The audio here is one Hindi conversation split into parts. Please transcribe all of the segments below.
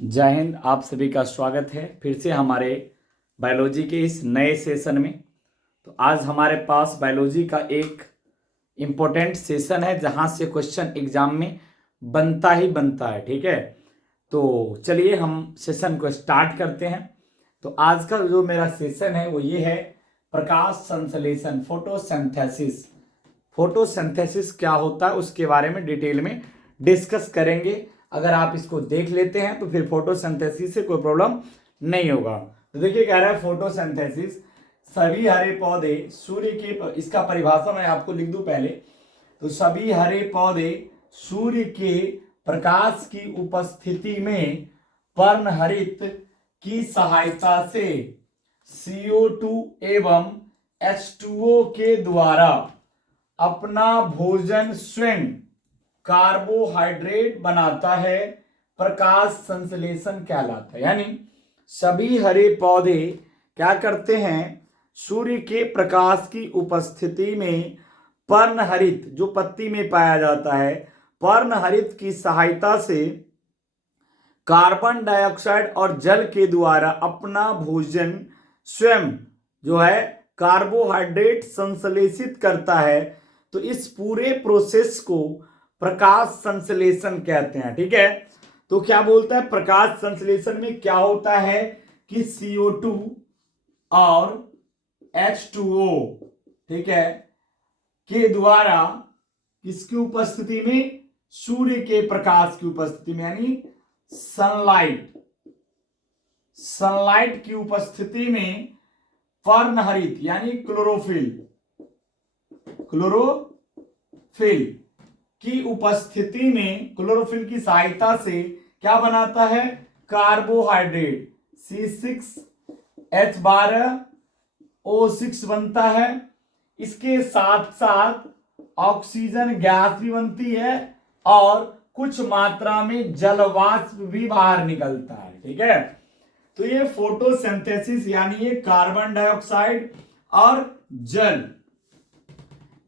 जय हिंद। आप सभी का स्वागत है फिर से हमारे बायोलॉजी के इस नए सेशन में। तो आज हमारे पास बायोलॉजी का एक इम्पोर्टेंट सेशन है जहां से क्वेश्चन एग्जाम में बनता ही बनता है। ठीक है, तो चलिए हम सेशन को स्टार्ट करते हैं। तो आज का जो मेरा सेशन है वो ये है, प्रकाश संश्लेषण, फोटोसिंथेसिस। फोटोसिंथेसिस क्या होता है उसके बारे में डिटेल में डिस्कस करेंगे। अगर आप इसको देख लेते हैं तो फिर फोटोसिंथेसिस से कोई प्रॉब्लम नहीं होगा। तो देखिए कह रहा है फोटोसिंथेसिस, सभी हरे पौधे सूर्य के, इसका परिभाषा मैं आपको लिख दूं पहले। तो सभी हरे पौधे सूर्य के प्रकाश की उपस्थिति में पर्णहरित की सहायता से CO2 एवं H2O के द्वारा अपना भोजन स्वयं कार्बोहाइड्रेट बनाता है, प्रकाश संश्लेषण कहलाता है। यानी सभी हरे पौधे क्या करते हैं, सूर्य के प्रकाश की उपस्थिति में पर्णहरित, जो पत्ती में पाया जाता है, पर्णहरित की सहायता से कार्बन डाइऑक्साइड और जल के द्वारा अपना भोजन स्वयं जो है कार्बोहाइड्रेट संश्लेषित करता है। तो इस पूरे प्रोसेस को प्रकाश संश्लेषण कहते हैं। ठीक है, तो क्या बोलता है, प्रकाश संश्लेषण में क्या होता है कि CO2 और H2O, ठीक है, के द्वारा किसकी उपस्थिति में, सूर्य के प्रकाश की उपस्थिति में, यानी सनलाइट की उपस्थिति में पर्णहरित यानी क्लोरोफिल की उपस्थिति में, क्लोरोफिल की सहायता से क्या बनाता है, कार्बोहाइड्रेट C6H12O6 बनता है। इसके साथ साथ ऑक्सीजन गैस भी बनती है और कुछ मात्रा में जलवाष्प भी बाहर निकलता है। ठीक है, तो ये फोटोसिंथेसिस यानी ये कार्बन डाइऑक्साइड और जल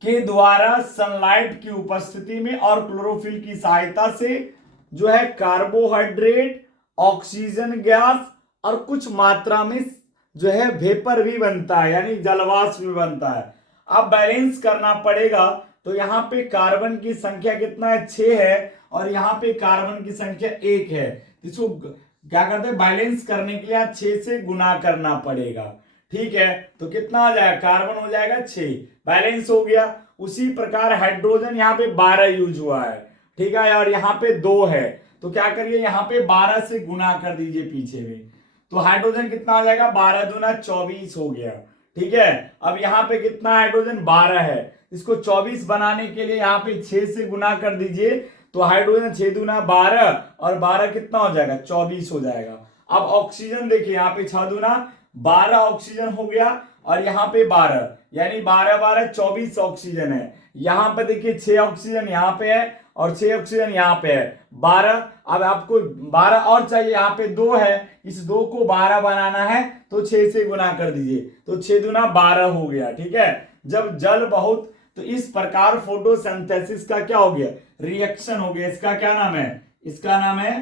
के द्वारा सनलाइट की उपस्थिति में और क्लोरोफिल की सहायता से जो है कार्बोहाइड्रेट, ऑक्सीजन गैस और कुछ मात्रा में जो है वेपर भी बनता है, यानी जलवाष्प भी बनता है। अब बैलेंस करना पड़ेगा। तो यहाँ पे कार्बन की संख्या कितना है, 6 है, और यहाँ पे कार्बन की संख्या 1 है। इसको क्या करते हैं, बैलेंस करने के लिए 6 से गुना करना पड़ेगा। ठीक है, तो कितना आ जाएगा, कार्बन हो जाएगा 6, बैलेंस हो गया। उसी प्रकार हाइड्रोजन यहाँ पे 12 यूज हुआ है। ठीक है, और यहाँ पे 2 है, तो क्या करिए, यहाँ पे 12 से गुना कर दीजिए पीछे में। तो हाइड्रोजन कितना आ जाएगा, 12 दूना 24 हो गया। ठीक है, अब यहाँ पे कितना हाइड्रोजन, 12 है। इसको 24 बनाने के लिए यहाँ पे 6 से गुना कर दीजिए। तो हाइड्रोजन 6 दूना 12 और 12 कितना हो जाएगा, 24 हो जाएगा। अब ऑक्सीजन देखिए, यहाँ पे 6 दूना 12 ऑक्सीजन हो गया और यहाँ पे 12, यानी 12 12 24 ऑक्सीजन है। यहाँ पे देखिए 6 ऑक्सीजन यहाँ पे है और 6 ऑक्सीजन यहाँ पे है, 12। अब आपको 12 और चाहिए, यहाँ पे 2 है, इस 2 को 12 बनाना है तो 6 से गुना कर दीजिए, तो 6 दूना 12 हो गया। ठीक है, जब जल बहुत, तो इस प्रकार फोटोसिंथेसिस का क्या हो गया, रिएक्शन हो गया। इसका क्या नाम है, इसका नाम है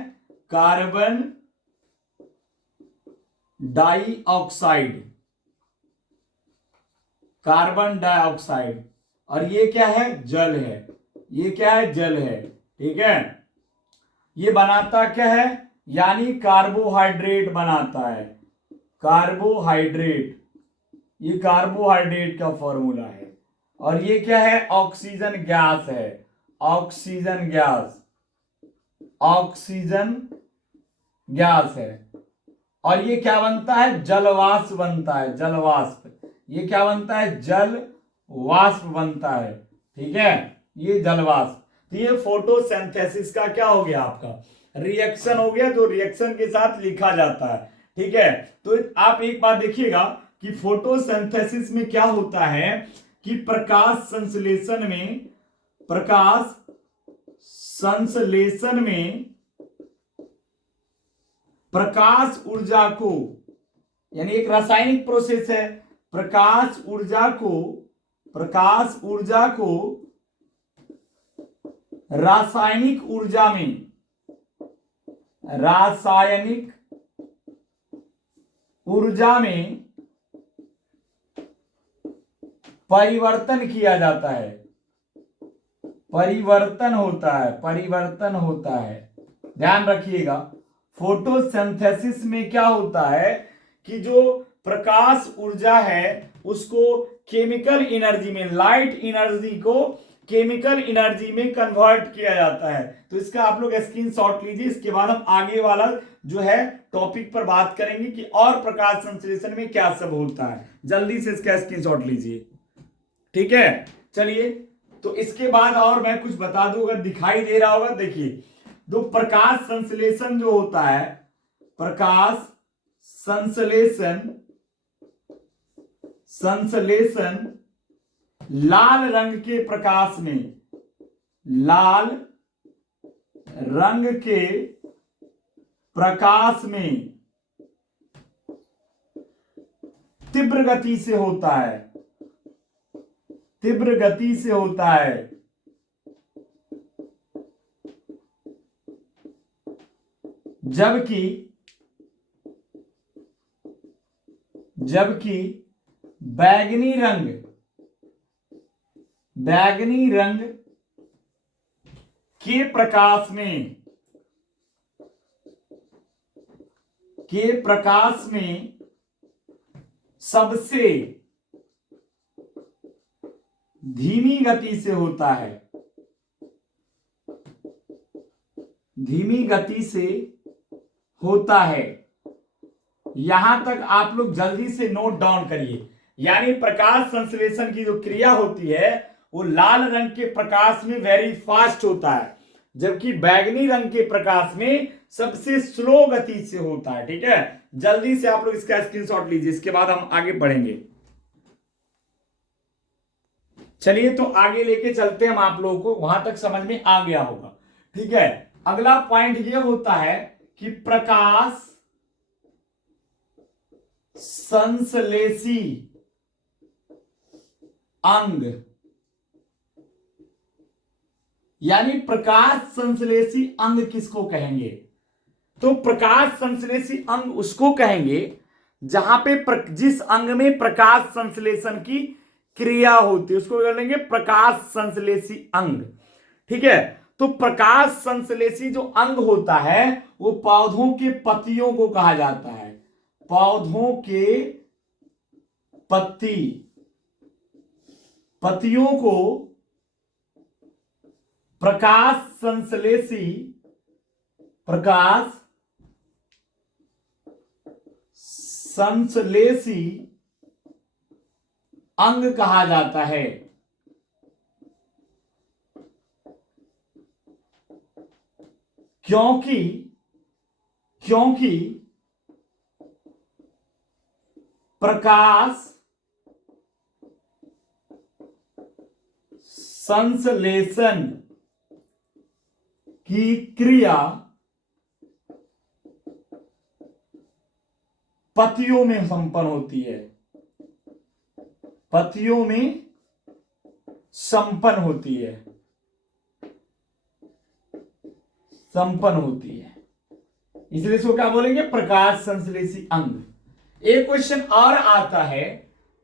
कार्बन डाइऑक्साइड, कार्बन डाइऑक्साइड। और ये क्या है, जल है, ये क्या है, जल है। ठीक है, ये बनाता क्या है, यानी कार्बोहाइड्रेट बनाता है, कार्बोहाइड्रेट, ये कार्बोहाइड्रेट का फॉर्मूला है। और ये क्या है, ऑक्सीजन गैस है, ऑक्सीजन गैस, ऑक्सीजन गैस है। और ये क्या बनता है, जलवाष्प बनता है, जलवाष्प। ये क्या बनता है, जल वाष्प बनता है। ठीक है, ये जलवाष्प। तो ये फोटोसिंथेसिस का क्या हो गया, आपका रिएक्शन हो गया, जो रिएक्शन के साथ लिखा जाता है। ठीक है, तो आप एक बात देखिएगा कि फोटोसिंथेसिस में क्या होता है कि प्रकाश संश्लेषण में प्रकाश ऊर्जा को, यानी एक रासायनिक प्रोसेस है, प्रकाश ऊर्जा को रासायनिक ऊर्जा में रासायनिक ऊर्जा में परिवर्तन किया जाता है, परिवर्तन होता है। ध्यान रखिएगा, फोटोसिंथेसिस में क्या होता है कि जो प्रकाश ऊर्जा है उसको केमिकल एनर्जी में, लाइट एनर्जी को केमिकल एनर्जी में कन्वर्ट किया जाता है। तो इसका आप लोग स्क्रीनशॉट लीजिए, इसके बाद हम आगे वाला जो है टॉपिक पर बात करेंगे कि और प्रकाश संश्लेषण में क्या सब होता है। जल्दी से इसका स्क्रीनशॉट लीजिए, ठीक है। चलिए, तो इसके बाद और मैं कुछ बता दूं, अगर दिखाई दे रहा होगा, देखिए जो प्रकाश संश्लेषण जो होता है, प्रकाश संश्लेषण लाल रंग के प्रकाश में, लाल रंग के प्रकाश में तीव्र गति से होता है, तीव्र गति से होता है। जबकि बैगनी रंग के प्रकाश में सबसे धीमी गति से होता है, धीमी गति से होता है। यहां तक आप लोग जल्दी से नोट डाउन करिए। यानी प्रकाश संश्लेषण की जो क्रिया होती है वो लाल रंग के प्रकाश में वेरी फास्ट होता है, जबकि बैगनी रंग के प्रकाश में सबसे स्लो गति से होता है, ठीक है। जल्दी से आप लोग इसका स्क्रीनशॉट लीजिए, इसके बाद हम आगे बढ़ेंगे। चलिए, तो आगे लेके चलते हैं हम आप लोगों को, वहां तक समझ में आ गया होगा, ठीक है। अगला पॉइंट ये होता है कि प्रकाश संश्लेषी अंग, यानी प्रकाश संश्लेषी अंग किसको कहेंगे? तो प्रकाश संश्लेषी अंग उसको कहेंगे जहां पे जिस अंग में प्रकाश संश्लेषण की क्रिया होती है उसको कर लेंगे प्रकाश संश्लेषी अंग, ठीक है। तो प्रकाश संश्लेषी जो अंग होता है वो पौधों के पत्तियों को कहा जाता है, पौधों के पत्तियों को प्रकाश संश्लेषी अंग कहा जाता है। क्योंकि प्रकाश संश्लेषण की क्रिया पत्तियों में संपन्न होती है, पत्तियों में संपन्न होती है, इसलिए इसको क्या बोलेंगे? प्रकाश संश्लेषी अंग। एक क्वेश्चन और आता है,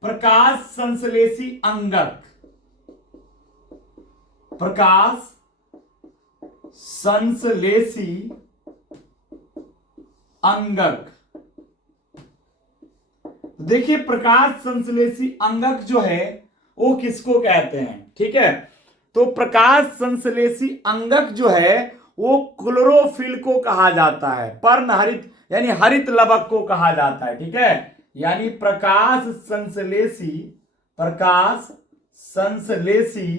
प्रकाश संश्लेषी अंगक, प्रकाश संश्लेषी अंगक। देखिए, प्रकाश संश्लेषी अंगक जो है वो किसको कहते हैं, ठीक है। तो प्रकाश संश्लेषी अंगक जो है वो क्लोरोफिल को कहा जाता है, पर्णहरित यानी हरित लवक को कहा जाता है, ठीक है। यानी प्रकाश संश्लेषी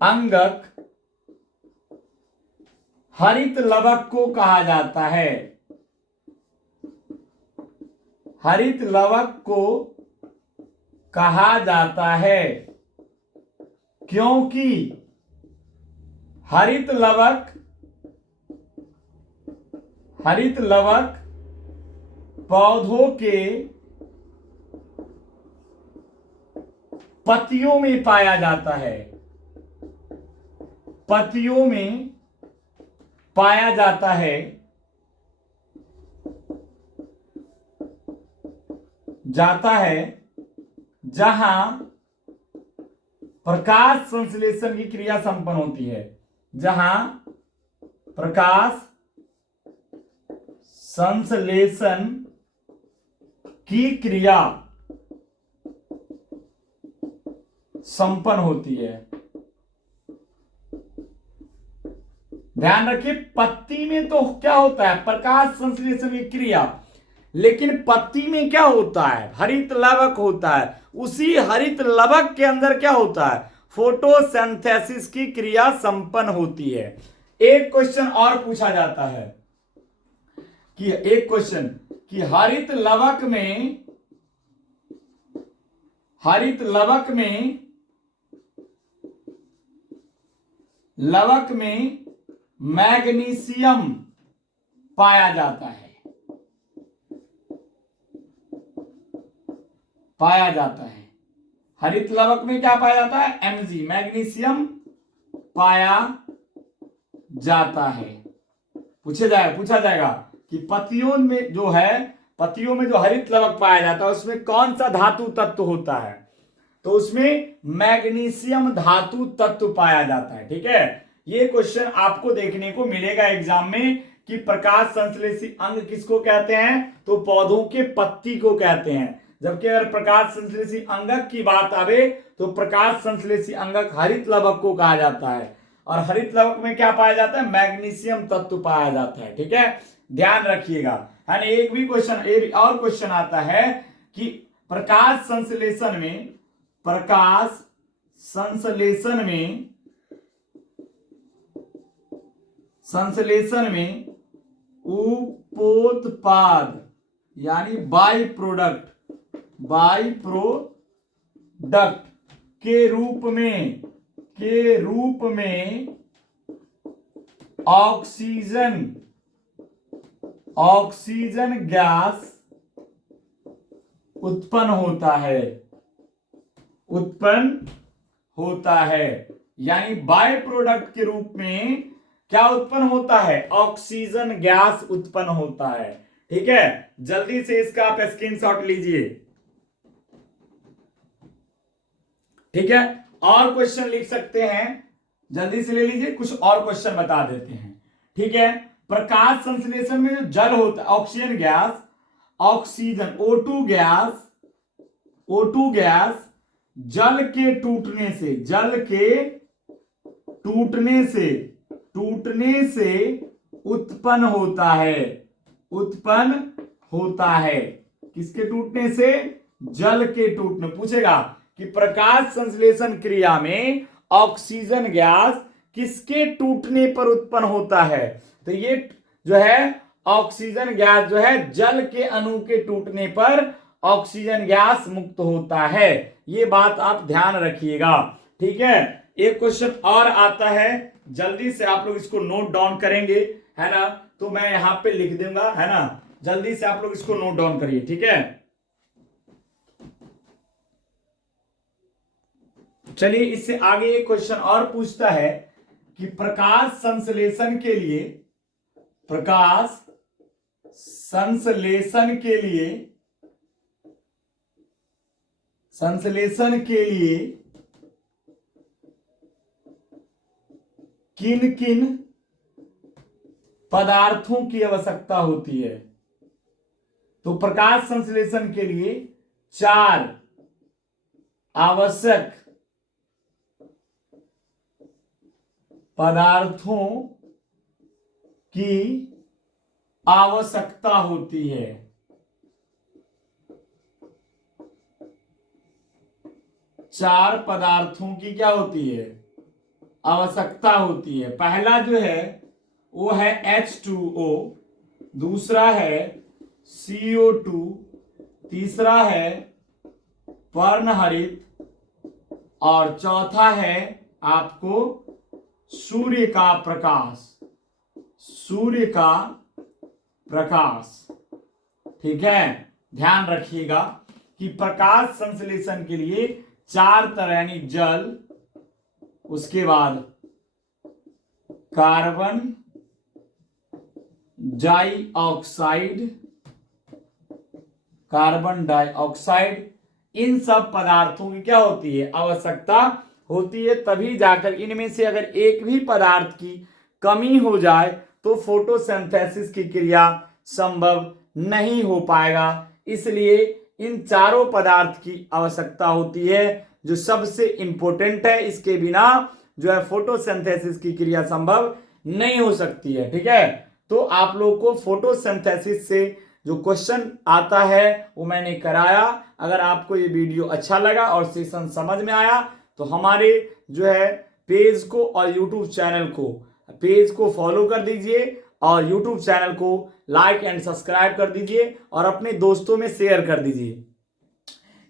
अंगक हरित लवक को कहा जाता है, हरित लवक को कहा जाता है, क्योंकि हरित लवक पौधों के पत्तियों में पाया जाता है, पाया जाता है जहां प्रकाश संश्लेषण की क्रिया संपन्न होती है, जहां प्रकाश संश्लेषण की क्रिया संपन्न होती है। ध्यान रखिए, पत्ती में तो क्या होता है, प्रकाश संश्लेषण की क्रिया, लेकिन पत्ती में क्या होता है, हरित लवक होता है। उसी हरित लवक के अंदर क्या होता है, फोटोसिंथेसिस की क्रिया संपन्न होती है। एक क्वेश्चन और पूछा जाता है कि हरित लवक में मैग्नीशियम पाया जाता है, हरित लवक में क्या पाया जाता है, Mg, मैग्नीशियम पाया जाता है। पूछा जाएगा कि पत्तियों में जो हरित लवक पाया जाता है उसमें कौन सा धातु तत्व होता है, तो उसमें मैग्नीशियम धातु तत्व पाया जाता है। ठीक है, ये क्वेश्चन आपको देखने को मिलेगा एग्जाम में कि प्रकाश संश्लेषी अंग किसको कहते हैं, तो पौधों के पत्ती को कहते हैं। जबकि अगर प्रकाश संश्लेषी अंगक की बात आवे तो प्रकाश संश्लेषी अंगक हरित लवक को कहा जाता है, और हरित लवक में क्या पाया जाता है, मैग्नीशियम तत्व पाया जाता है। ठीक है, ध्यान रखिएगा। है ना, एक और क्वेश्चन आता है कि प्रकाश संश्लेषण में उपोत्पाद यानी बाई प्रोडक्ट के रूप में ऑक्सीजन गैस उत्पन्न होता है। यानी बाय प्रोडक्ट के रूप में क्या उत्पन्न होता है, ऑक्सीजन गैस उत्पन्न होता है। ठीक है, जल्दी से इसका आप स्क्रीनशॉट लीजिए। ठीक है, और क्वेश्चन लिख सकते हैं, जल्दी से ले लीजिए, कुछ और क्वेश्चन बता देते हैं। ठीक है, प्रकाश संश्लेषण में जो जल होता है, ऑक्सीजन O2 गैस जल के टूटने से उत्पन्न होता है। किसके टूटने से, जल के टूटने। पूछेगा कि प्रकाश संश्लेषण क्रिया में ऑक्सीजन गैस किसके टूटने पर उत्पन्न होता है, तो ये जो है ऑक्सीजन गैस जो है जल के अणु के टूटने पर ऑक्सीजन गैस मुक्त होता है। ये बात आप ध्यान रखिएगा। ठीक है, एक क्वेश्चन और आता है, जल्दी से आप लोग इसको नोट डाउन करेंगे, है ना, तो मैं यहां पे लिख दूंगा, है ना, जल्दी से आप लोग इसको नोट डाउन करिए। ठीक है, चलिए इससे आगे एक क्वेश्चन और पूछता है कि प्रकाश संश्लेषण के लिए किन किन पदार्थों की आवश्यकता होती है, तो प्रकाश संश्लेषण के लिए 4 आवश्यक पदार्थों की आवश्यकता होती है। 4 पदार्थों की क्या होती है, आवश्यकता होती है। पहला जो है वो है H2O, दूसरा है CO2, तीसरा है पर्णहरित, और चौथा है आपको सूर्य का प्रकाश। ठीक है, ध्यान रखिएगा कि प्रकाश संश्लेषण के लिए 4 तरह, यानी जल, उसके बाद कार्बन डाइऑक्साइड, कार्बन डाइऑक्साइड, इन सब पदार्थों की क्या होती है, आवश्यकता होती है। तभी जाकर इनमें से अगर एक भी पदार्थ की कमी हो जाए तो फोटोसिंथेसिस की क्रिया संभव नहीं हो पाएगा। इसलिए इन चारों पदार्थ की आवश्यकता होती है, जो सबसे इंपॉर्टेंट है। इसके बिना जो है फोटोसिंथेसिस की क्रिया संभव नहीं हो सकती है। ठीक है, तो आप लोग को फोटोसिंथेसिस से जो क्वेश्चन आता है वो मैंने कराया। अगर आपको ये वीडियो अच्छा लगा और सेशन समझ में आया तो हमारे जो है पेज को और यूट्यूब चैनल को, पेज को फॉलो कर दीजिए और यूट्यूब चैनल को लाइक एंड सब्सक्राइब कर दीजिए और अपने दोस्तों में शेयर कर दीजिए।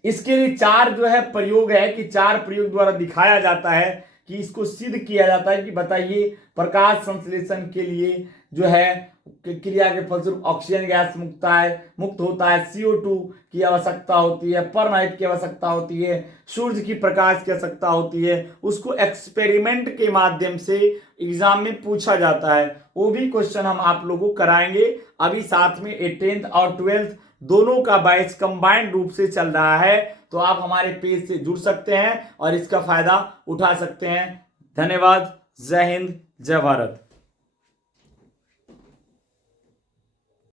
इसके लिए चार जो है प्रयोग है कि चार प्रयोग द्वारा दिखाया जाता है कि इसको सिद्ध किया जाता है कि बताइए प्रकाश संश्लेषण के लिए जो है क्रिया के फलस्वरूप ऑक्सीजन गैस मुक्त होता है, CO2 की आवश्यकता होती है, परमाणु की आवश्यकता होती है, सूर्य की प्रकाश की आवश्यकता होती है। उसको एक्सपेरिमेंट के माध्यम से एग्जाम में पूछा जाता है, वो भी क्वेश्चन हम आप लोगों को कराएंगे। अभी साथ में 10th और 12th दोनों का बैच कंबाइंड रूप से चल रहा है, तो आप हमारे पेज से जुड़ सकते हैं और इसका फायदा उठा सकते हैं। धन्यवाद। जय हिंद, जय भारत।